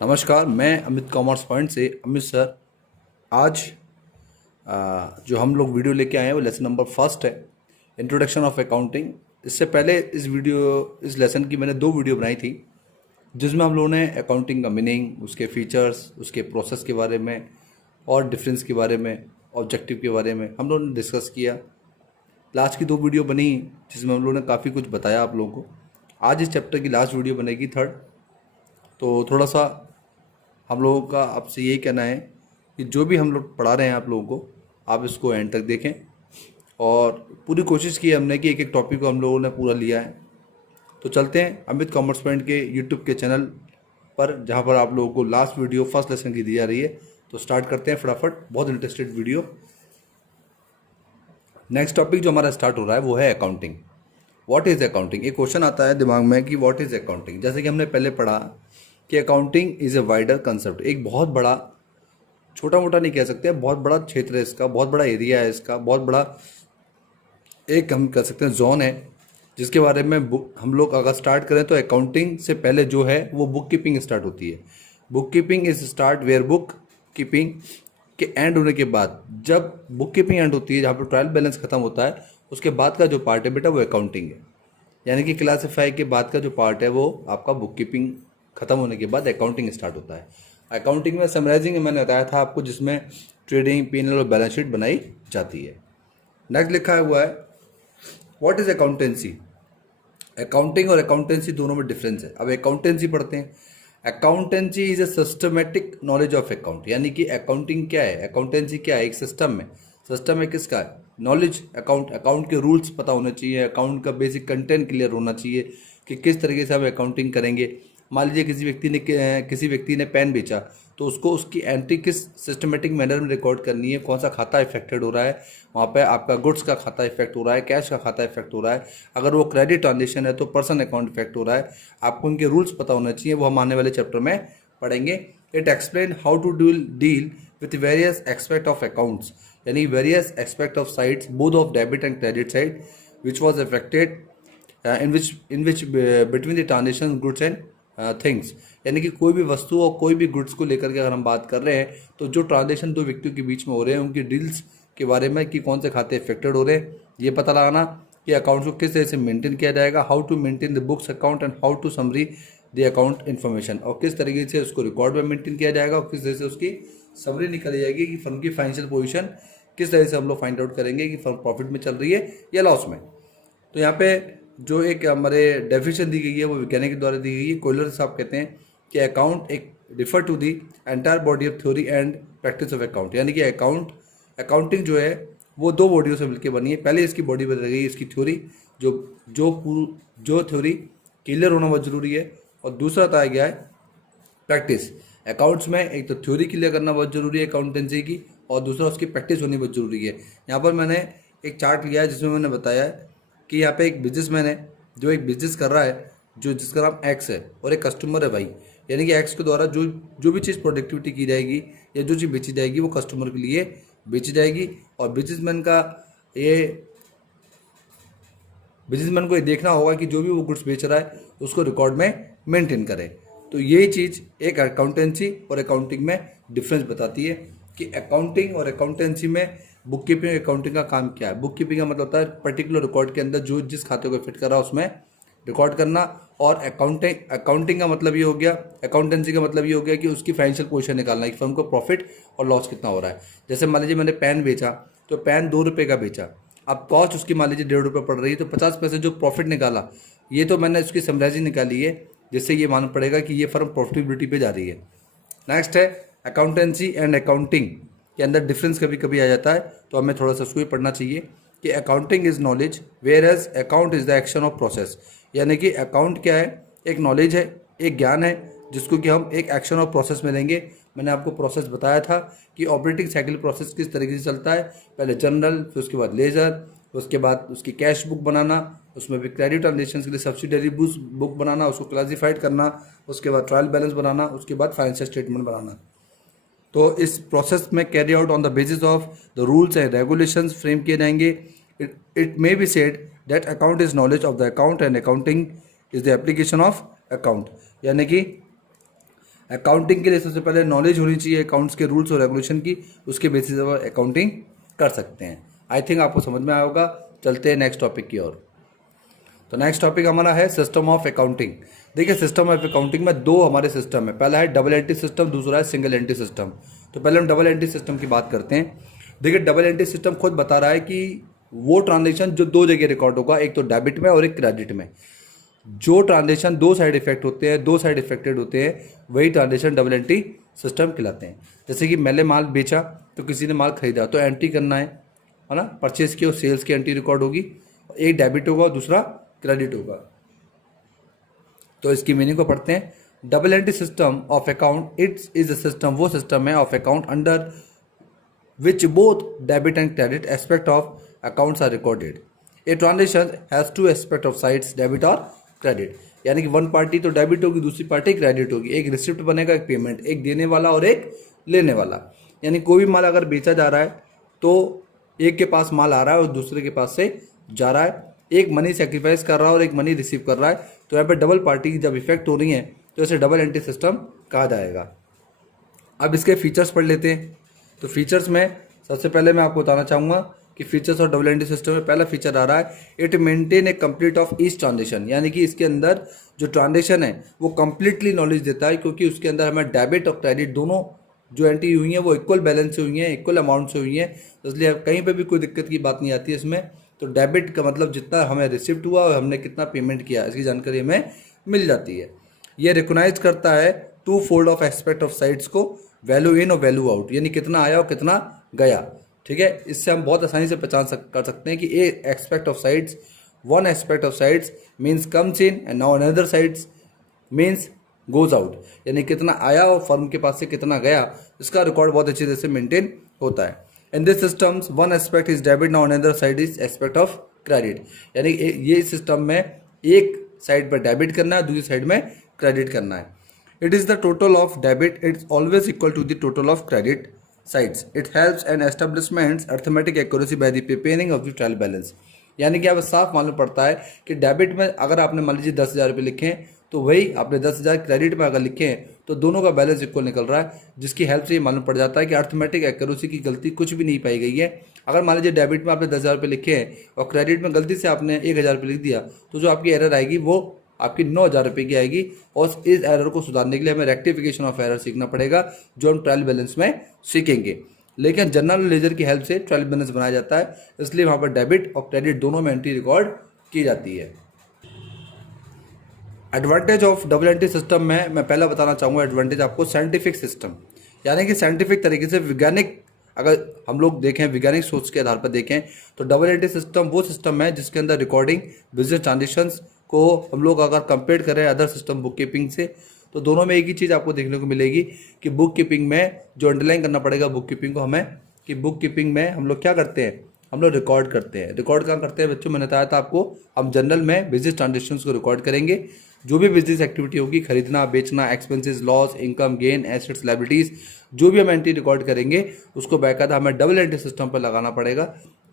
नमस्कार, मैं Amit commerce point से अमित सर। आज जो हम लोग वीडियो लेके आए हैं वो लेसन नंबर फर्स्ट है, इंट्रोडक्शन ऑफ अकाउंटिंग। इससे पहले इस लेसन की मैंने दो वीडियो बनाई थी, जिसमें हम लोगों ने अकाउंटिंग का मीनिंग, उसके फीचर्स, उसके प्रोसेस के बारे में और डिफरेंस के बारे में, ऑब्जेक्टिव के बारे में हम लोगों ने डिस्कस किया। लास्ट की दो वीडियो बनी जिसमें हम लोगों ने काफ़ी कुछ बताया आप लोगों को। आज इस चैप्टर की लास्ट वीडियो बनेगी थर्ड। तो थोड़ा सा हम लोगों का आपसे यही कहना है कि जो भी हम लोग पढ़ा रहे हैं आप लोगों को, आप इसको एंड तक देखें। और पूरी कोशिश की हमने कि एक एक टॉपिक को हम लोगों ने पूरा लिया है। तो चलते हैं अमित कॉमर्स पॉइंट के यूट्यूब के चैनल पर, जहां पर आप लोगों को लास्ट वीडियो फर्स्ट लेसन की दी जा रही है। तो स्टार्ट करते हैं फटाफट, बहुत इंटरेस्टेड वीडियो। नेक्स्ट टॉपिक जो हमारा स्टार्ट हो रहा है वो है अकाउंटिंग। What is accounting? एक क्वेश्चन आता है दिमाग में कि व्हाट इज़ अकाउंटिंग। जैसे कि हमने पहले पढ़ा कि accounting is a wider concept, एक बहुत बड़ा, छोटा मोटा नहीं कह सकते, बहुत बड़ा क्षेत्र है इसका, बहुत बड़ा एरिया है इसका, बहुत बड़ा एक हम कह सकते हैं जोन है, जिसके बारे में हम लोग अगर स्टार्ट करें तो अकाउंटिंग से पहले जो है वो बुक कीपिंग स्टार्ट होती है। Book keeping is start where book keeping के एंड होने के बाद, जब बुक कीपिंग एंड होती है, जहाँ पर ट्रायल बैलेंस खत्म होता है, उसके बाद का जो पार्ट है बेटा वो अकाउंटिंग है। यानी कि क्लासीफाई के बाद का जो पार्ट है वो आपका बुक कीपिंग खत्म होने के बाद अकाउंटिंग स्टार्ट होता है। अकाउंटिंग में समराइजिंग मैंने बताया था आपको, जिसमें ट्रेडिंग, पीएनएल और बैलेंस शीट बनाई जाती है। नेक्स्ट लिखा हुआ है व्हाट इज अकाउंटेंसी। अकाउंटिंग और अकाउंटेंसी दोनों में डिफरेंस है। अब अकाउंटेंसी पढ़ते हैं। Accountancy is a systematic knowledge of account, यानी कि अकाउंटिंग क्या है, अकाउंटेंसी क्या है, एक सिस्टम में। सिस्टम में किसका है? नॉलेज। अकाउंट के रूल्स पता होने चाहिए, अकाउंट का बेसिक कंटेंट क्लियर होना चाहिए कि किस तरीके से हम अकाउंटिंग करेंगे। मान लीजिए किसी व्यक्ति ने पेन बेचा, तो उसको उसकी एंट्री किस सिस्टमेटिक मैनर में रिकॉर्ड करनी है, कौन सा खाता इफेक्टेड हो रहा है, वहाँ पे आपका गुड्स का खाता इफेक्ट हो रहा है, कैश का खाता इफेक्ट हो रहा है। अगर वो क्रेडिट ट्रांजेक्शन है तो पर्सन अकाउंट इफेक्ट हो रहा है। आपको उनके रूल्स पता होने चाहिए, वो हम आने वाले चैप्टर में पढ़ेंगे। It explain how to deal with various aspect of accounts, यानी various aspect of sides both of debit and credit side which was affected in which between the transaction goods and things. यानी कि कोई भी वस्तु और कोई भी goods को लेकर के अगर हम बात कर रहे हैं, तो जो ट्रांजेक्शन दो व्यक्तियों के बीच में हो रहे हैं, उनकी डील्स के बारे में कि कौन से खाते इफेक्टेड हो रहे हैं, ये पता लगाना कि अकाउंट को किस तरह से मेंटेन किया जाएगा, how to maintain the books account and how to summary the account information, और किस तरीके से उसको रिकॉर्ड में मेंटेन किया जाएगा और किस तरह से उसकी समरी निकाली जाएगी कि फर्म की फाइनेंशियल पोजीशन किस तरह से हम लोग फाइंड आउट करेंगे कि फर्म प्रॉफिट में चल रही है या लॉस में। तो यहाँ पे जो एक हमारे डेफिनेशन दी गई है वो वैज्ञानिक के द्वारा दी गई है। कोयलर साहब कहते हैं कि अकाउंट एक refer to the entire body of theory and practice of account, यानी कि अकाउंटिंग जो है वो दो बॉडियों से मिलकर बनी है। पहले इसकी बॉडी बताई गई, इसकी थ्योरी, जो थ्योरी क्लियर होना बहुत जरूरी है, और दूसरा बताया गया है प्रैक्टिस। अकाउंट्स में एक तो थ्योरी क्लियर करना बहुत जरूरी है अकाउंटेंसी की, और दूसरा उसकी प्रैक्टिस होनी बहुत जरूरी है। यहाँ पर मैंने एक चार्ट लिया है जिसमें मैंने बताया है कि यहाँ पे एक बिजनेसमैन है जो एक बिजनेस कर रहा है, जो जिसका नाम एक्स है, और एक कस्टमर है भाई। यानी कि एक्स के द्वारा जो भी चीज़ प्रोडक्टिविटी की जाएगी या जो चीज़ बेची जाएगी वो कस्टमर के लिए बेची जाएगी। और बिजनेसमैन को ये देखना होगा कि जो भी वो गुड्स बेच रहा है उसको रिकॉर्ड में मेंटेन करे। तो यही चीज़ एक अकाउंटेंसी और अकाउंटिंग में डिफरेंस बताती है कि अकाउंटिंग और अकाउंटेंसी में बुक कीपिंग अकाउंटिंग का काम क्या है। बुक कीपिंग का मतलब होता है पर्टिकुलर रिकॉर्ड के अंदर जो जिस खाते को फिट कर रहा है उसमें रिकॉर्ड करना, और अकाउंटिंग का मतलब ये हो गया, अकाउंटेंसी का मतलब ये हो गया कि उसकी फाइनेंशियल पोजीशन निकालना है कि फर्म को प्रॉफिट और लॉस कितना हो रहा है। जैसे मान लीजिए मैंने पेन बेचा, तो पेन 2 रुपये का बेचा, अब कॉस्ट उसकी मान लीजिए 1.5 रुपये पड़ रही है, तो 50 पैसे जो प्रॉफिट निकाला, ये तो मैंने उसकी समराइजिंग निकाली है, जिससे ये मालूम पड़ेगा कि ये फर्म प्रॉफिटेबिलिटी पे जा रही है। नेक्स्ट है अकाउंटेंसी एंड अकाउंटिंग के अंदर डिफरेंस कभी कभी आ जाता है, तो हमें थोड़ा सा उसको भी पढ़ना चाहिए कि accounting is knowledge where as account is the action of process. यानी कि अकाउंट क्या है? एक नॉलेज है, एक ज्ञान है, जिसको कि हम एक एक्शन ऑफ प्रोसेस में लेंगे। मैंने आपको प्रोसेस बताया था कि ऑपरेटिंग साइकिल प्रोसेस किस तरीके से चलता है, पहले जनरल, फिर उसके बाद लेजर, उसके बाद उसकी कैश बुक बनाना, उसमें भी क्रेडिट ट्रांजेक्शन के लिए सब्सिडरी बुक बनाना, उसको क्लासीफाइड करना, उसके बाद ट्रायल बैलेंस बनाना, उसके बाद फाइनेंशियल स्टेटमेंट बनाना। तो इस प्रोसेस में carry out on the basis of the rules and regulations frame किए जाएंगे। It may be said that account is knowledge of the account and accounting is the application of account. यानी कि accounting के लिए सबसे पहले knowledge होनी चाहिए अकाउंट्स के रूल्स और रेगुलेशन की, उसके बेसिस पर अकाउंटिंग कर सकते हैं। आई थिंक आपको समझ में आया होगा। चलते हैं नेक्स्ट टॉपिक की ओर। तो नेक्स्ट टॉपिक हमारा है सिस्टम ऑफ अकाउंटिंग। देखिए सिस्टम ऑफ अकाउंटिंग में दो हमारे सिस्टम है, पहला है डबल एंट्री सिस्टम, दूसरा है सिंगल एंट्री सिस्टम। तो पहले हम डबल एंट्री सिस्टम की बात करते हैं। देखिए डबल एंट्री सिस्टम खुद बता रहा है कि वो ट्रांजेक्शन जो दो जगह रिकॉर्ड होगा, एक तो डेबिट में और एक क्रेडिट में। जो ट्रांजेक्शन दो साइड इफेक्ट होते हैं, दो साइड इफेक्टेड होते हैं, वही ट्रांजेक्शन डबल एंट्री सिस्टम कहलाते हैं। जैसे कि मैंने माल बेचा तो किसी ने माल खरीदा, तो एंट्री करना है ना, परचेज की और सेल्स की एंट्री रिकॉर्ड होगी, एक डेबिट होगा और दूसरा क्रेडिट होगा। तो इसकी मीनिंग को पढ़ते हैं। Double entry system of account, it's is a system, वो सिस्टम है of account under which both debit and credit aspect of accounts are recorded. A transaction has two aspect of sides, debit और credit. यानी कि one party तो debit होगी, दूसरी party credit होगी। एक रिसिप्ट बनेगा, एक पेमेंट, एक देने वाला और एक लेने वाला। यानी कोई भी माल अगर बेचा जा रहा है तो एक के पास माल आ रहा है और दूसरे के पास से जा रहा है, एक मनी सेक्रीफाइस कर रहा है और एक मनी रिसीव कर रहा है। तो यहाँ पे डबल पार्टी की जब इफेक्ट हो रही है तो इसे डबल एंट्री सिस्टम कहा जाएगा। अब इसके फीचर्स पढ़ लेते हैं। तो फीचर्स में सबसे पहले मैं आपको बताना चाहूँगा कि फीचर्स और डबल एंट्री सिस्टम में पहला फीचर आ रहा है, it maintain A complete of each transaction. यानी कि इसके अंदर जो ट्रांजेक्शन है वो कंप्लीटली नॉलेज देता है, क्योंकि उसके अंदर हमें डेबिट और क्रेडिट दोनों जो एंट्री हुई हैं वो इक्वल बैलेंस से हुई हैं, इक्वल अमाउंट से हुई हैं। इसलिए कहीं पे भी कोई दिक्कत की बात नहीं आती है इसमें। तो डेबिट का मतलब जितना हमें रिसिप्ट हुआ और हमने कितना पेमेंट किया, इसकी जानकारी हमें मिल जाती है। ये रिकोगनाइज करता है two fold of aspect of sides को, वैल्यू इन और वैल्यू आउट, यानी कितना आया और कितना गया। ठीक है, इससे हम बहुत आसानी से पहचान कर सकते हैं कि a aspect of sides, one aspect of sides means comes in and now another sides means goes out. यानी कितना आया और फर्म के पास से कितना गया, इसका रिकॉर्ड बहुत अच्छी तरह से मेंटेन होता है। In this systems one aspect is debit, now another side is aspect of credit. यानी ये सिस्टम में एक साइड पर डेबिट करना है, दूसरी साइड में क्रेडिट करना है। It is the total of debit, it's always equal to the total of credit sides. It helps and establishments arithmetic accuracy by the preparing of the trial balance. यानी कि अब साफ मालूम पड़ता है कि डेबिट में अगर आपने मान लीजिए 10,000 रुपये लिखे हैं तो वही आपने 10,000 क्रेडिट में अगर लिखे हैं तो दोनों का बैलेंस इक्वल निकल रहा है, जिसकी हेल्प से ये मालूम पड़ जाता है कि अर्थमेटिक एक्यूरेसी की गलती कुछ भी नहीं पाई गई है। अगर मान लीजिए डेबिट में आपने 10,000 रुपये लिखे हैं और क्रेडिट में गलती से आपने 1,000 रुपये लिख दिया, तो जो आपकी एरर आएगी वो आपकी 9,000 रुपये की आएगी। और इस एरर को सुधारने के लिए हमें रेक्टिफिकेशन ऑफ एरर सीखना पड़ेगा, जो हम ट्रायल बैलेंस में सीखेंगे। लेकिन जनरल लेजर की हेल्प से ट्रायल बैलेंस बनाया जाता है, इसलिए वहाँ पर डेबिट और क्रेडिट दोनों में एंट्री रिकॉर्ड की जाती है। Advantage of double entry system में मैं पहला बताना चाहूँगा एडवांटेज आपको, साइंटिफिक सिस्टम। यानी कि साइंटिफिक तरीके से वैज्ञानिक, अगर हम लोग देखें वैज्ञानिक सोच के आधार पर देखें तो डबल एंट्री सिस्टम वो सिस्टम है जिसके अंदर रिकॉर्डिंग बिजनेस ट्रांजेक्शंस को हम लोग अगर कंपेयर करें अदर सिस्टम बुक कीपिंग से, तो दोनों में एक ही चीज़ आपको देखने को मिलेगी कि बुक कीपिंग में जो अंडरलाइन करना पड़ेगा बुक कीपिंग को हमें, कि बुक कीपिंग में हम लोग क्या करते हैं, हम लोग रिकॉर्ड करते हैं। रिकॉर्ड कहाँ करते हैं बच्चों, मैंने बताया था आपको, हम जनरल में बिजनेस ट्रांजेक्शन्स को रिकॉर्ड करेंगे। जो भी बिजनेस एक्टिविटी होगी, खरीदना बेचना, expenses, loss, income, gain, assets, liabilities, जो भी हम एंट्री रिकॉर्ड करेंगे उसको बाकायदा हमें डबल एंट्री सिस्टम पर लगाना पड़ेगा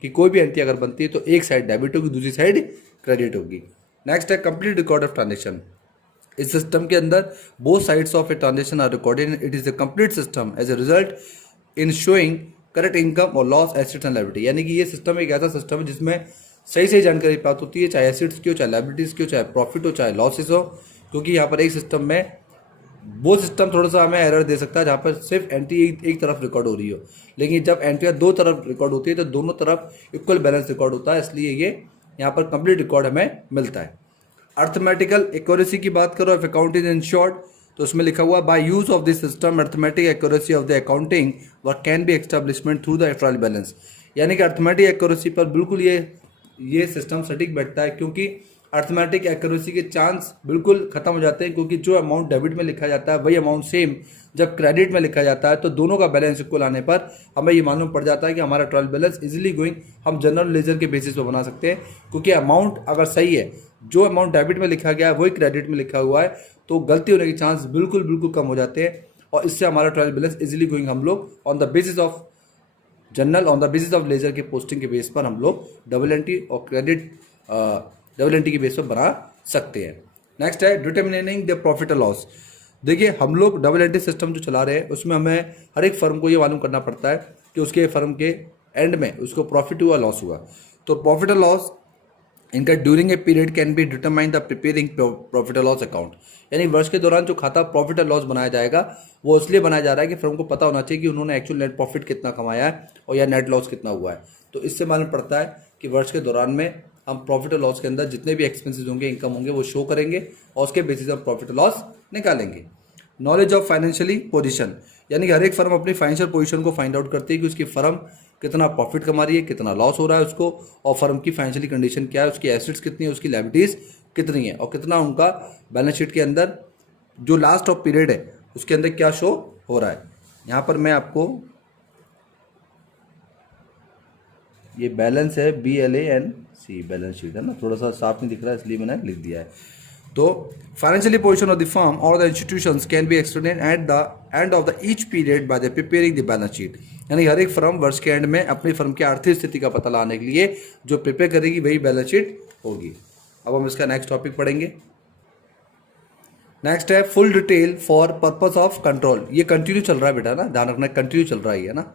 कि कोई भी एंट्री अगर बनती है तो एक साइड डेबिट होगी, दूसरी साइड क्रेडिट होगी। नेक्स्ट है कंप्लीट रिकॉर्ड ऑफ ट्रांजेक्शन। इस सिस्टम के अंदर both sides of a transaction are recorded, it is a complete system as a result in showing correct income और लॉस, एसेट्स एंड लायबिलिटी। यानी कि ये system एक ऐसा सिस्टम है जिसमें सही सही जानकारी प्राप्त होती है, चाहे एसेट्स की हो, चाहे लायबिलिटीज की हो, चाहे प्रॉफिट हो, चाहे लॉसेस हो। क्योंकि यहाँ पर एक सिस्टम में वो सिस्टम थोड़ा सा हमें एरर दे सकता है जहाँ पर सिर्फ एंट्री एक तरफ रिकॉर्ड हो रही हो, लेकिन जब एंट्रियाँ दो तरफ रिकॉर्ड होती है तो दोनों तरफ इक्वल बैलेंस रिकॉर्ड होता है, इसलिए ये यहाँ पर कंप्लीट रिकॉर्ड हमें मिलता है। अर्थमेटिकल एक्यूरेसी की बात करो, इफ अकाउंट इज इंश्योर्ड, तो उसमें लिखा हुआ by use of this system arithmetic accuracy of the accounting work can be establishment through the trial balance. यानी कि अर्थमेटिक एक्यूरेसी पर बिल्कुल ये सिस्टम सटीक बैठता है, क्योंकि अर्थमेटिक एक्यूरेसी के चांस बिल्कुल खत्म हो जाते हैं, क्योंकि जो अमाउंट डेबिट में लिखा जाता है वही अमाउंट सेम जब क्रेडिट में लिखा जाता है, तो दोनों का बैलेंस इक्वल आने पर हमें ये मालूम पड़ जाता है कि हमारा ट्रायल बैलेंस इजीली गोइंग हम जनरल लेजर के बेसिस पर बना सकते हैं। क्योंकि अमाउंट अगर सही है, जो अमाउंट डेबिट में लिखा गया है वही क्रेडिट में लिखा हुआ है, तो गलती होने के चांस बिल्कुल कम हो जाते हैं, और इससे हमारा ट्रायल बैलेंस इजीली गोइंग हम लोग on the basis of journal, on the basis of ledger के पोस्टिंग के बेस पर हम लोग डबल एंट्री और क्रेडिट डबल एंट्री के बेस पर बना सकते हैं। नेक्स्ट है डिटरमिनिंग द प्रॉफिट और लॉस। देखिए हम लोग डबल एंट्री सिस्टम जो चला रहे हैं उसमें हमें हर एक फर्म को ये मालूम करना पड़ता है कि उसके फर्म के एंड में उसको प्रॉफिट हुआ लॉस हुआ। तो प्रॉफिट और लॉस इनका during a period can be determine the preparing profit और लॉस अकाउंट, यानी वर्ष के दौरान जो खाता प्रॉफिट और लॉस बनाया जाएगा वो इसलिए बनाया जा रहा है कि फर्म को पता होना चाहिए कि उन्होंने एक्चुअल नेट प्रॉफिट कितना कमाया है और या नेट लॉस कितना हुआ है। तो इससे मालूम पड़ता है कि वर्ष के दौरान में हम प्रॉफिट और लॉस के अंदर जितने भी एक्सपेंसेस होंगे, इनकम होंगे, वो शो करेंगे और उसके बेसिस हम प्रॉफिट और लॉस निकालेंगे। नॉलेज ऑफ फाइनेंशियली पोजीशन, यानी कि हर एक फर्म अपनी फाइनेंशियल पोजीशन को फाइंड आउट करती है कि उसकी फर्म कितना प्रॉफिट कमा रही है, कितना लॉस हो रहा है उसको, और फर्म की फाइनेंशियली कंडीशन क्या है, उसकी एसेट्स कितनी है, उसकी लायबिलिटीज कितनी है, और कितना उनका बैलेंस शीट के अंदर जो लास्ट ऑफ पीरियड है उसके अंदर क्या शो हो रहा है। यहाँ पर मैं आपको ये बैलेंस है BLANC, बैलेंस शीट है ना, थोड़ा सा साफ नहीं दिख रहा है इसलिए मैंने लिख दिया है। तो financially position of the firm और the institutions can be explained at the end of the each period by the preparing the balance sheet, यानी हर एक फर्म वर्ष के एंड में अपनी फर्म की आर्थिक स्थिति का पता लगाने के लिए जो प्रिपेयर करेगी वही बैलेंस शीट होगी। अब हम इसका नेक्स्ट टॉपिक पढ़ेंगे। नेक्स्ट है full detail for purpose of control. ये कंटिन्यू चल रहा है बेटा ना, ध्यान रखना, कंटिन्यू चल रहा है ना।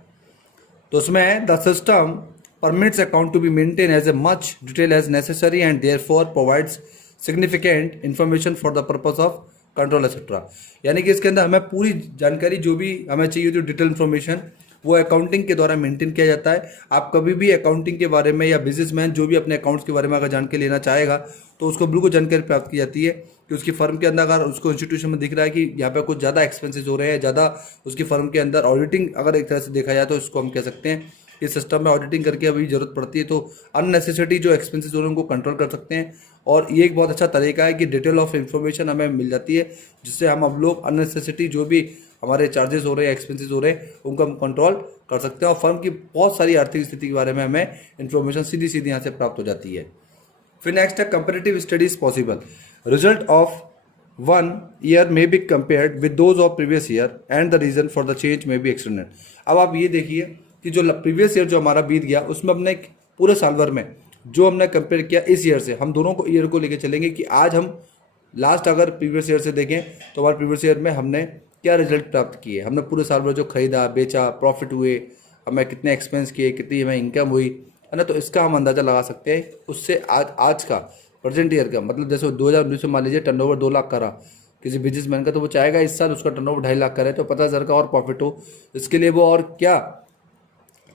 तो उसमें the system permits account to be maintained as much detail as necessary and therefore provides significant information for the purpose of control etc, यानी कि इसके अंदर हमें पूरी जानकारी जो भी हमें चाहिए होती है डिटेल इन्फॉर्मेशन वो अकाउंटिंग के द्वारा मेंटेन किया जाता है। आप कभी भी अकाउंटिंग के बारे में या बिजनेसमैन जो भी अपने अकाउंट्स के बारे में अगर जानकारी लेना चाहेगा तो उसको बिल्कुल जानकारी प्राप्त की जाती है कि उसकी फर्म के अंदर अगर उसको इंस्टीट्यूशन में दिख रहा है कि यहाँ पे कुछ ज़्यादा एक्सपेंसेस हो रहे हैं, ज़्यादा उसकी फर्म के अंदर ऑडिटिंग अगर एक तरह से देखा जाए तो इसको हम कह सकते हैं इस सिस्टम में ऑडिटिंग करके अभी जरूरत पड़ती है तो अननेसेसरी जो एक्सपेंसेस हो रहे हैं उनको कंट्रोल कर सकते हैं। और ये एक बहुत अच्छा तरीका है कि डिटेल ऑफ इन्फॉर्मेशन हमें मिल जाती है जिससे हम अब लोग अननेसेसरी जो भी हमारे चार्जेस हो रहे हैं, एक्सपेंसेस हो रहे हैं, उनको हम कंट्रोल कर सकते हैं और फर्म की बहुत सारी आर्थिक स्थिति के बारे में हमें इन्फॉर्मेशन सीधी सीधी यहाँ से प्राप्त हो जाती है। फिर नेक्स्ट है comparative studies possible, result of 1 year may be compared with those of previous year and the reason for the change may be external। अब आप ये देखिए कि जो प्रीवियस ईयर जो हमारा बीत गया उसमें हमने पूरे साल भर में जो हमने कंपेयर किया इस ईयर से, हम दोनों को ईयर को लेकर चलेंगे कि आज हम लास्ट अगर प्रीवियस ईयर से देखें तो हमारे प्रीवियस ईयर में हमने क्या रिजल्ट प्राप्त किए, हमने पूरे साल भर जो खरीदा, बेचा, प्रॉफिट हुए, हमें कितने एक्सपेंस किए, कितनी हमें इनकम हुई, है ना। तो इसका हम अंदाज़ा लगा सकते हैं उससे आज का प्रेजेंट ईयर का, मतलब जैसे 2019 में मान लीजिए टर्नओवर 2 लाख करा किसी बिजनेसमैन का, तो वो चाहेगा इस साल उसका टर्नओवर 2.5 लाख करे तो 50,000 का और प्रॉफिट हो। इसके लिए वो और क्या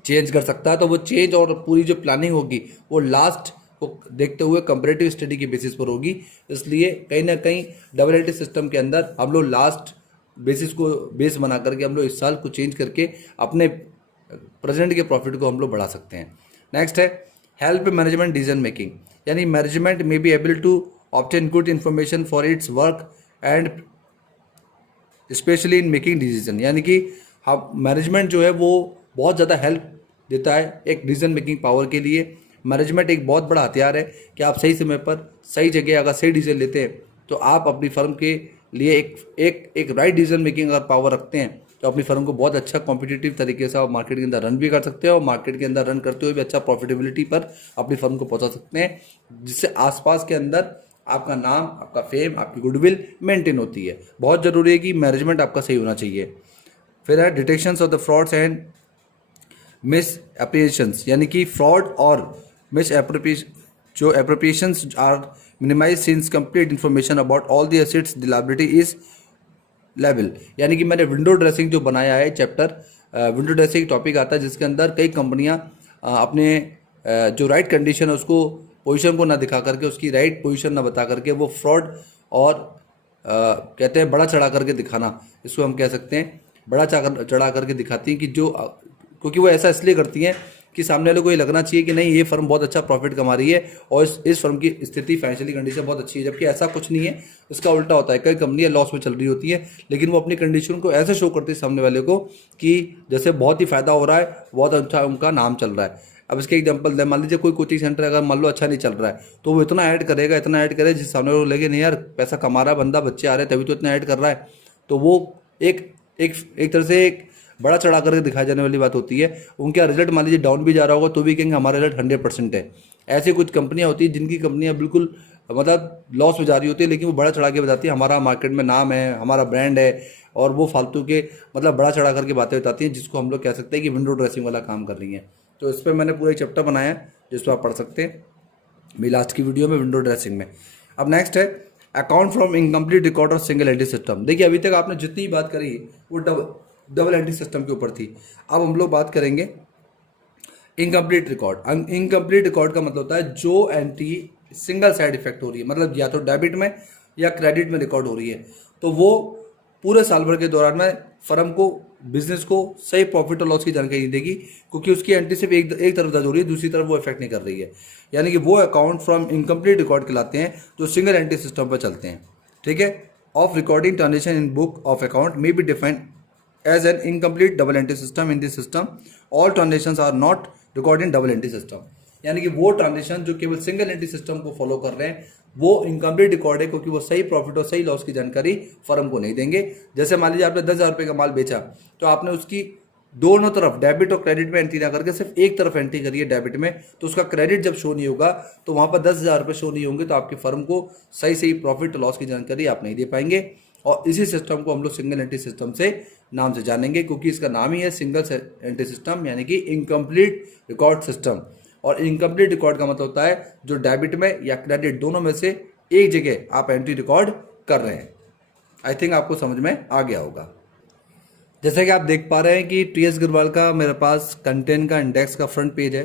चेंज कर सकता है, तो वो चेंज और पूरी जो प्लानिंग होगी वो लास्ट को देखते हुए कंपैरेटिव स्टडी के बेसिस पर होगी। इसलिए कहीं ना कहीं डबल एंट्री सिस्टम के अंदर हम लोग लास्ट बेसिस को बेस बना करके हम लोग इस साल को चेंज करके अपने प्रेजेंट के प्रॉफिट को हम लोग बढ़ा सकते हैं। नेक्स्ट है हेल्प मैनेजमेंट डिसीजन मेकिंग, यानी management may be able to obtain good information for its work and specially in making decision, यानी कि हम मैनेजमेंट जो है वो बहुत ज़्यादा हेल्प देता है एक डिसीजन मेकिंग पावर के लिए। मैनेजमेंट एक बहुत बड़ा हथियार है कि आप सही समय पर सही जगह अगर सही डिसीजन लेते हैं तो आप अपनी फर्म के लिए एक राइट डिसीजन मेकिंग अगर पावर रखते हैं तो अपनी फर्म को बहुत अच्छा कॉम्पिटिटिव तरीके से आप मार्केट के अंदर रन भी कर सकते हैं और मार्केट के अंदर रन करते हुए भी अच्छा प्रॉफिटेबिलिटी पर अपनी फर्म को पहुंचा सकते हैं, जिससे आसपास के अंदर आपका नाम, आपका फेम, आपकी गुडविल मेंटेन होती है। बहुत ज़रूरी है कि मैनेजमेंट आपका सही होना चाहिए। फिर है detections of the frauds and mis appreciations, यानी कि फ्रॉड और मिस जो appropriations are minimise since complete information about all the assets the liability is level, यानी कि मैंने विंडो ड्रेसिंग जो बनाया है चैप्टर, विंडो ड्रेसिंग टॉपिक आता है जिसके अंदर कई कंपनियां अपने जो राइट कंडीशन है उसको पोजीशन को ना दिखा करके, उसकी राइट पोजीशन ना बता करके वो फ्रॉड और कहते हैं बड़ा चढ़ा करके दिखाना, इसको हम कह सकते हैं बड़ा चढ़ा करके दिखाती हैं कि जो, क्योंकि वो ऐसा इसलिए करती हैं कि सामने वाले को ये लगना चाहिए कि नहीं ये फर्म बहुत अच्छा प्रॉफिट कमा रही है और इस फर्म की स्थिति फाइनेंशियली कंडीशन बहुत अच्छी है, जबकि ऐसा कुछ नहीं है। इसका उल्टा होता है, कई कंपनियां लॉस में चल रही होती है लेकिन वो अपनी कंडीशन को ऐसे शो करती है सामने वाले को कि जैसे बहुत ही फायदा हो रहा है, बहुत अच्छा उनका नाम चल रहा है। अब इसके एग्जांपल दें, मान लीजिए कोई कोचिंग सेंटर अगर मान लो अच्छा नहीं चल रहा है तो वो इतना ऐड करेगा जिस सामने वाले को लगे नहीं यार पैसा कमा रहा है बंदा, बच्चे आ रहे हैं तभी तो इतना ऐड कर रहा है, तो वो एक तरह से एक बड़ा चढ़ा करके दिखाई जाने वाली बात होती है। उनका रिजल्ट मान लीजिए डाउन भी जा रहा होगा तो भी कहेंगे हमारा रिजल्ट 100% है। ऐसी कुछ कंपनियां होती हैं जिनकी कंपनियां बिल्कुल मतलब लॉस में जा रही होती है, लेकिन वो बड़ा चढ़ा के बताती है हमारा मार्केट में नाम है, हमारा ब्रांड है, और वो फालतू के मतलब बड़ा चढ़ा करके बातें बताती हैं, जिसको हम लोग कह सकते हैं कि विंडो ड्रेसिंग वाला काम कर रही हैं। तो इस पर मैंने पूरा एक चैप्टर बनाया है जिसको आप पढ़ सकते हैं मेरी लास्ट की वीडियो में, विंडो ड्रेसिंग में। अब नेक्स्ट है अकाउंट फ्रॉम इनकम्प्लीट रिकॉर्ड और सिंगल एंट्री सिस्टम। देखिए अभी तक आपने जितनी बात करी वो डबल एंट्री सिस्टम के ऊपर थी। अब हम लोग बात करेंगे इनकम्प्लीट रिकॉर्ड। इनकम्प्लीट रिकॉर्ड का मतलब होता है जो एंट्री सिंगल साइड इफेक्ट हो रही है, मतलब या तो डेबिट में या क्रेडिट में रिकॉर्ड हो रही है, तो वो पूरे साल भर के दौरान में फर्म को, बिजनेस को सही प्रॉफिट और लॉस की जानकारी नहीं देगी, क्योंकि उसकी एंट्री सिर्फ एक तरफ दर्ज हो रही है, दूसरी तरफ वो इफेक्ट नहीं कर रही है। यानी कि वो अकाउंट फ्रॉम इनकम्प्लीट रिकॉर्ड कहलाते हैं जो सिंगल एंट्री सिस्टम पर चलते हैं। ठीक है। Of recording transaction in book of account may be defined as an incomplete double entry system. In this system all transactions are not record in double entry system. यानी कि वो transaction जो केवल सिंगल एंट्री सिस्टम को follow कर रहे हैं वो इनकम्प्लीट रिकॉर्ड है, क्योंकि वो सही प्रॉफिट और सही लॉस की जानकारी फर्म को नहीं देंगे। जैसे मान लीजिए आपने 10,000 रुपये का माल बेचा, तो आपने उसकी दोनों तरफ डेबिट और क्रेडिट में एंट्री ना करके सिर्फ एक तरफ एंट्री करी है डेबिट में, तो उसका क्रेडिट जब शो नहीं होगा तो वहां पर 10,000 रुपये शो नहीं होंगे, तो आपकी फर्म को सही सही प्रॉफिट और लॉस की जानकारी आप नहीं दे पाएंगे। और इसी सिस्टम को हम लोग सिंगल एंट्री सिस्टम से नाम से जानेंगे, क्योंकि इसका नाम ही है सिंगल एंट्री सिस्टम, यानी कि इनकम्प्लीट रिकॉर्ड सिस्टम। और इनकम्प्लीट रिकॉर्ड का मतलब होता है जो डेबिट में या क्रेडिट दोनों में से एक जगह आप एंट्री रिकॉर्ड कर रहे हैं। आई थिंक आपको समझ में आ गया होगा। जैसा कि आप देख पा रहे हैं कि टीएस अग्रवाल का मेरे पास कंटेंट का इंडेक्स का फ्रंट पेज है,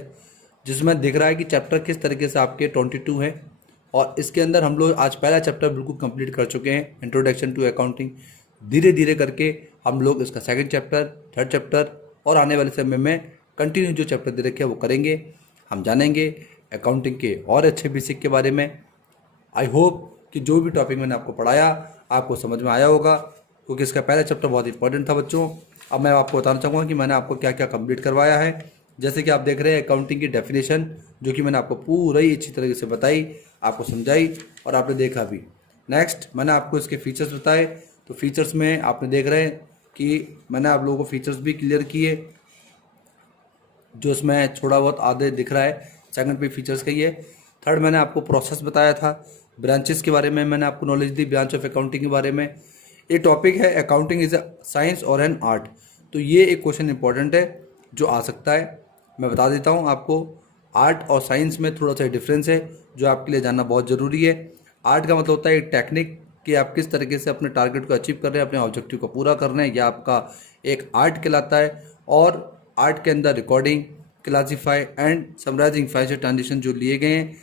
जिसमें दिख रहा है कि चैप्टर किस तरीके से आपके 22 हैं, और इसके अंदर हम लोग आज पहला चैप्टर बिल्कुल कंप्लीट कर चुके हैं, इंट्रोडक्शन टू अकाउंटिंग। धीरे धीरे करके हम लोग इसका सेकंड चैप्टर, थर्ड चैप्टर और आने वाले समय में कंटिन्यू जो चैप्टर दे रखे हैं वो करेंगे। हम जानेंगे अकाउंटिंग के और अच्छे बेसिक के बारे में। आई होप कि जो भी टॉपिक मैंने आपको पढ़ाया आपको समझ में आया होगा, क्योंकि इसका पहला चैप्टर बहुत इंपॉर्टेंट था बच्चों। अब मैं आपको बताना चाहूँगा कि मैंने आपको क्या क्या कंप्लीट करवाया है। जैसे कि आप देख रहे हैं अकाउंटिंग की डेफिनेशन, जो कि मैंने आपको पूरा ही अच्छी तरीके से बताई, आपको समझाई और आपने देखा भी। नेक्स्ट मैंने आपको इसके फीचर्स बताए, तो फीचर्स में आपने देख रहे हैं कि मैंने आप लोगों को फीचर्स भी क्लियर किए, जो इसमें थोड़ा बहुत आधे दिख रहा है, सेकंड पे फीचर्स का ही है। थर्ड मैंने आपको प्रोसेस बताया था, ब्रांचेस के बारे में मैंने आपको knowledge the, branch of accounting के बारे में। ये टॉपिक है अकाउंटिंग इज अ साइंस और एन आर्ट। तो ये एक क्वेश्चन इंपॉर्टेंट है जो आ सकता है, मैं बता देता हूँ आपको। आर्ट और साइंस में थोड़ा सा डिफरेंस है जो आपके लिए जानना बहुत ज़रूरी है। आर्ट का मतलब होता है एक टेक्निक कि आप किस तरीके से अपने टारगेट को अचीव कर रहे हैं, अपने ऑब्जेक्टिव को पूरा कर रहे हैं, यह आपका एक आर्ट कहलाता है। और आर्ट के अंदर recording, classify and summarizing financial transaction जो लिए गए हैं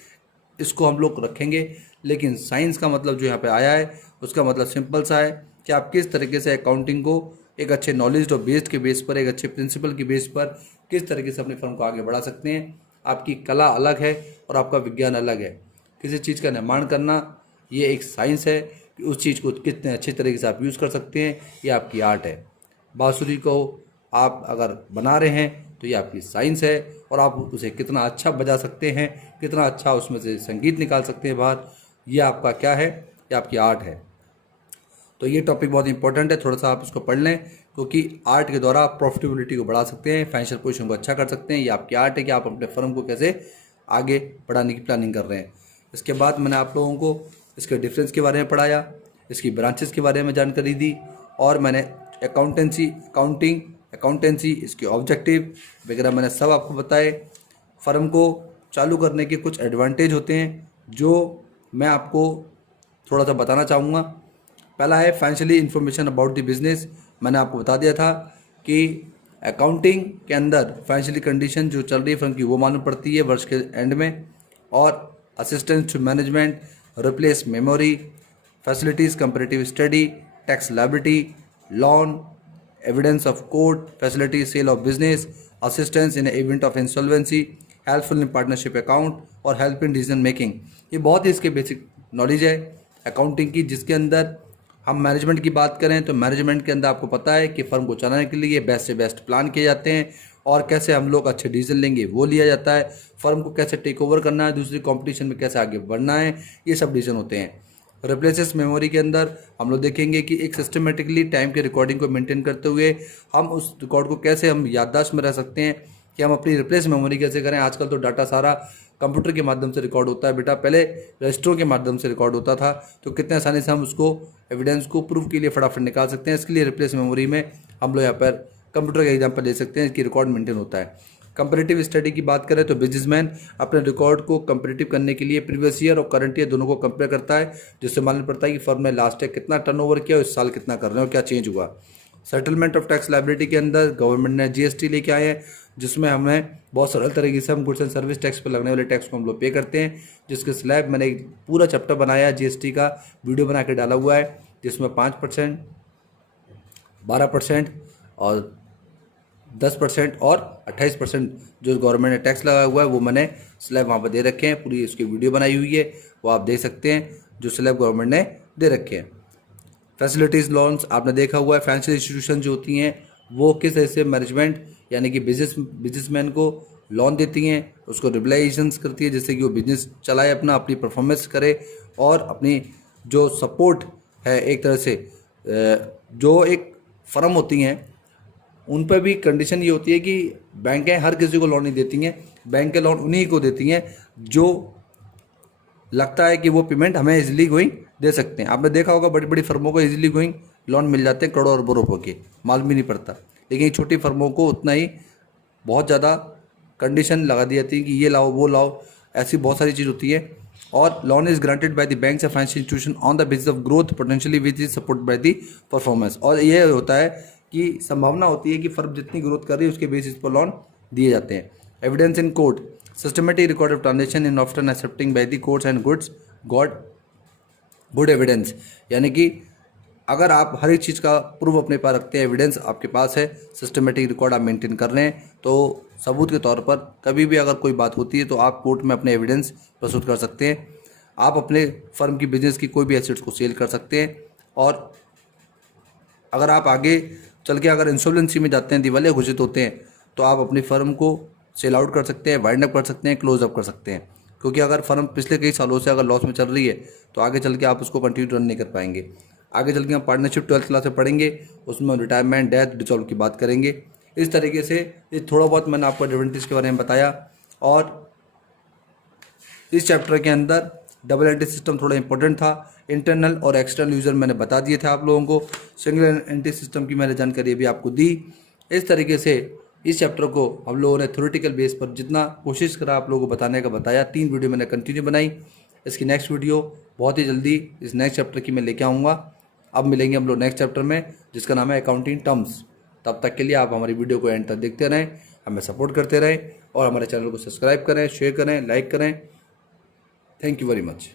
इसको हम लोग रखेंगे। लेकिन साइंस का मतलब जो यहाँ पे आया है उसका मतलब सिंपल सा है कि आप किस तरीके से अकाउंटिंग को एक अच्छे नॉलेज और बेस्ड के बेस पर, एक अच्छे प्रिंसिपल की बेस पर किस तरीके से अपनी फर्म को आगे बढ़ा सकते हैं। आपकी कला अलग है और आपका विज्ञान अलग है। किसी चीज़ का निर्माण करना ये एक साइंस है कि उस चीज़ को कितने अच्छे तरीके से आप यूज़ कर सकते हैं, ये आपकी आर्ट है। बांसुरी को आप अगर बना रहे हैं तो ये आपकी साइंस है, और आप उसे कितना अच्छा बजा सकते हैं, कितना अच्छा उसमें से संगीत निकाल सकते हैं बाहर, ये आपका क्या है, ये आपकी आर्ट है। तो ये टॉपिक बहुत इंपॉर्टेंट है, थोड़ा सा आप इसको पढ़ लें, क्योंकि आर्ट के द्वारा आप प्रॉफिटेबिलिटी को बढ़ा सकते हैं, फाइनेंशियल पोजीशन को अच्छा कर सकते हैं। ये आपकी आर्ट है कि आप अपने फर्म को कैसे आगे बढ़ाने की प्लानिंग कर रहे हैं। इसके बाद मैंने आप लोगों को इसके डिफरेंस के बारे में पढ़ाया, इसकी ब्रांचेस के बारे में जानकारी दी, और मैंने अकाउंटेंसी, इसके ऑब्जेक्टिव वगैरह मैंने सब आपको बताए। फर्म को चालू करने के कुछ एडवांटेज होते हैं जो मैं आपको थोड़ा सा बताना चाहूँगा। पहला है financially information about the business. मैंने आपको बता दिया था कि अकाउंटिंग के अंदर फाइनेंशियली कंडीशन जो चल रही है फर्म की वो मालूम पड़ती है वर्ष के एंड में। और assistance to management, replace memory, facilities comparative study, tax liability, loan, evidence of court, facility, sale of business, assistance in event of insolvency, helpful in partnership account और help in decision making। ये बहुत ही इसके basic knowledge है accounting की, जिसके अंदर हम management की बात करें तो मैनेजमेंट के अंदर आपको पता है कि फर्म को चलाने के लिए बेस्ट से बेस्ट प्लान किए जाते हैं, और कैसे हम लोग अच्छे डिसीजन लेंगे वो लिया जाता है। फर्म को कैसे टेक ओवर करना है, दूसरी कॉम्पिटिशन में कैसे आगे बढ़ना है, ये सब डिसीजन होते हैं। रिप्लेसेस मेमोरी के अंदर हम लोग देखेंगे कि एक सिस्टमेटिकली टाइम के रिकॉर्डिंग को मेंटेन करते हुए हम उस रिकॉर्ड को कैसे हम याददाश्त में रह सकते हैं, कि हम अपनी रिप्लेस मेमोरी कैसे करें। आजकल तो डाटा सारा कंप्यूटर के माध्यम से रिकॉर्ड होता है बेटा, पहले रजिस्टरों के माध्यम से रिकॉर्ड होता था, तो कितने आसानी से हम उसको एविडेंस को प्रूफ के लिए फटाफट निकाल सकते हैं। इसके लिए रिप्लेस मेमोरी में हम लोग यहाँ पर कंप्यूटर का एग्जाम्पल ले सकते हैं कि रिकॉर्ड मेंटेन होता है। कंपैरेटिव स्टडी की बात करें तो बिजनेसमैन अपने रिकॉर्ड को कंपैरेटिव करने के लिए प्रीवियस ईयर और करंट ईयर दोनों को कंपेयर करता है, जिससे मालूम पड़ता है कि फर्म ने लास्ट ईयर कितना टर्नओवर किया और इस साल कितना कर रहे हैं और क्या चेंज हुआ। सेटलमेंट ऑफ टैक्स लायबिलिटी के अंदर गवर्नमेंट ने जीएसटी लेके आए हैं, जिसमें हमें बहुत सरल तरीके से हम गुड्स एंड सर्विस टैक्स पर लगने वाले टैक्स को हम लोग पे करते हैं, जिसके स्लैब मैंने एक पूरा चैप्टर बनाया है जीएसटी का, वीडियो बना के डाला हुआ है, जिसमें 5%, 12% और 10% और 28% जो गवर्नमेंट ने टैक्स लगाया हुआ है वो मैंने स्लैब वहाँ पर दे रखे हैं, पूरी उसकी वीडियो बनाई हुई है, वो आप देख सकते हैं जो स्लैब गवर्नमेंट ने दे रखे हैं। फैसिलिटीज़ लोन्स आपने देखा हुआ है, फाइनेंशियल इंस्टीट्यूशन जो होती हैं वो किस तरह से मैनेजमेंट यानी कि बिजनेसमैन को लोन देती हैं, उसको रिबलाइजेशन करती है जिससे कि वो बिजनेस चलाए अपनी परफॉर्मेंस करे, और अपनी जो सपोर्ट है एक तरह से जो एक फर्म होती हैं उन पर भी कंडीशन ये होती है कि बैंकें हर किसी को लोन नहीं देती हैं, बैंकें लोन उन्हीं को देती हैं जो लगता है कि वो पेमेंट हमें इजीली गोइंग दे सकते हैं। आपने देखा होगा बड़ी बड़ी फर्मों को इजीली गोइंग लोन मिल जाते हैं करोड़ों अरबों रुपयों के, मालूम भी नहीं पड़ता, लेकिन छोटी फर्मों को उतना ही बहुत ज़्यादा कंडीशन लगा दी जाती है कि ये लाओ वो लाओ, ऐसी बहुत सारी चीज़ होती है। और loan is granted by the banks या financial institution on the basis of growth potentially which is support by the performance. और ये होता है कि संभावना होती है कि फर्म जितनी ग्रोथ कर रही है उसके बेसिस पर लोन दिए जाते हैं। Evidence in court, systematic record of transaction in often accepting by the courts and good evidence, यानी कि अगर आप हर एक चीज़ का प्रूफ अपने पास रखते हैं, एविडेंस आपके पास है, सिस्टमेटिक रिकॉर्ड आप मेंटेन कर रहे हैं, तो सबूत के तौर पर कभी भी अगर कोई बात होती है तो आप कोर्ट में अपने एविडेंस प्रस्तुत कर सकते हैं। आप अपने फर्म की बिजनेस की कोई भी एसेट्स को सेल कर सकते हैं, और अगर आप आगे चल के अगर इंसॉल्वेंसी में जाते हैं, दिवालिया घोषित होते हैं, तो आप अपनी फर्म को सेल आउट कर सकते हैं, वाइंड अप कर सकते हैं, क्लोज अप कर सकते हैं। क्योंकि अगर फर्म पिछले कई सालों से अगर लॉस में चल रही है तो आगे चल के आप उसको कंटिन्यू रन नहीं कर पाएंगे। आगे चल के हम पार्टनरशिप 12th क्लास में पढ़ेंगे, उसमें रिटायरमेंट, डेथ, डिसॉल्व की बात करेंगे। इस तरीके से ये थोड़ा बहुत मैंने आपको एडवांटेज के बारे में बताया, और इस चैप्टर के अंदर डबल एंट्री सिस्टम थोड़ा इंपॉर्टेंट था, इंटरनल और एक्सटर्नल यूजर मैंने बता दिए थे आप लोगों को, सिंगल एंट्री सिस्टम की मैंने जानकारी भी आपको दी। इस तरीके से इस चैप्टर को हम लोगों ने थ्योरेटिकल बेस पर जितना कोशिश करा आप लोगों को बताने का बताया। 3 वीडियो मैंने कंटिन्यू बनाई, इसकी नेक्स्ट वीडियो बहुत ही जल्दी इस नेक्स्ट चैप्टर की मैं लेके आऊँगा। अब मिलेंगे हम लोग नेक्स्ट चैप्टर में जिसका नाम है अकाउंटिंग टर्म्स। तब तक के लिए आप हमारी वीडियो को एंड तक देखते रहें, हमें सपोर्ट करते रहें, और हमारे चैनल को सब्सक्राइब करें, शेयर करें, लाइक करें। Thank you very much.